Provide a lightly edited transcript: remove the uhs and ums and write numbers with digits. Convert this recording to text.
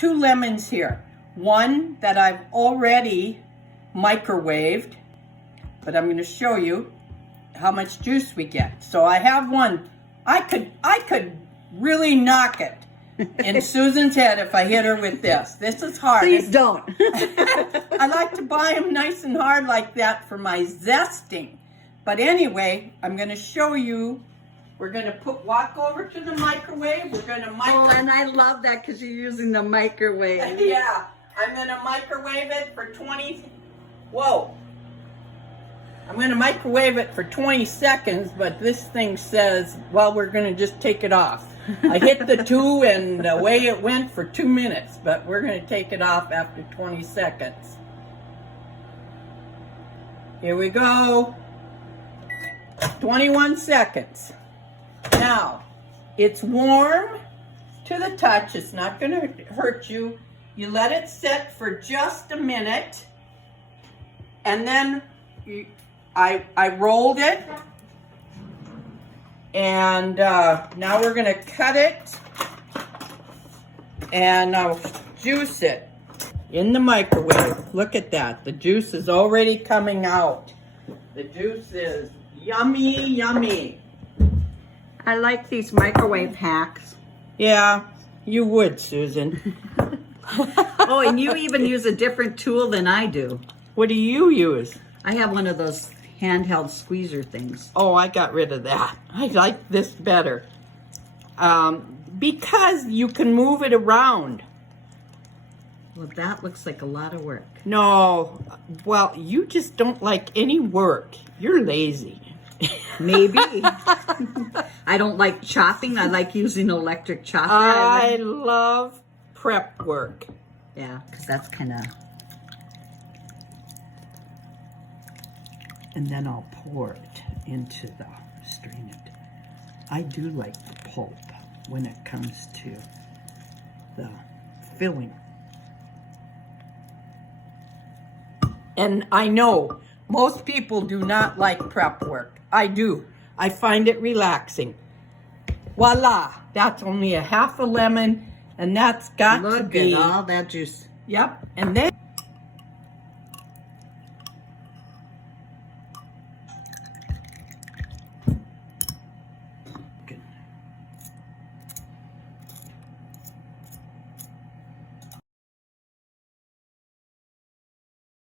two lemons here. One that I've already microwaved, but I'm going to show you how much juice we get. So I have one. I could really knock it in Susan's head if I hit her with this. This is hard. Please don't. I like to buy them nice and hard like that for my zesting. But anyway, I'm going to show you. We're going to walk over to the microwave. We're going to Oh, and I love that because you're using the microwave. Yeah, I'm going to microwave it for 20. Whoa. I'm going to microwave it for 20 seconds, but this thing says, well, we're going to just take it off. I hit the 2 and away it went for 2 minutes, but we're going to take it off after 20 seconds. Here we go. 21 seconds. Now, it's warm to the touch. It's not going to hurt you. You let it sit for just a minute, and then I rolled it, and now we're going to cut it, and I'll juice it in the microwave. Look at that. The juice is already coming out. The juice is yummy, yummy. I like these microwave hacks. Yeah, you would, Susan. Oh, and you even use a different tool than I do. What do you use? I have one of those handheld squeezer things. Oh, I got rid of that. I like this better. Because you can move it around. Well, that looks like a lot of work. No, well, you just don't like any work. You're lazy. Maybe. I don't like chopping. I like using electric chopper. I love prep work. Yeah, because that's kind of... And then I'll pour it into the, strain it. I do like the pulp when it comes to the filling. And I know most people do not like prep work. I do. I find it relaxing. Voila, that's only a half a lemon, and that's got to be... Look at all that juice. Yep, and then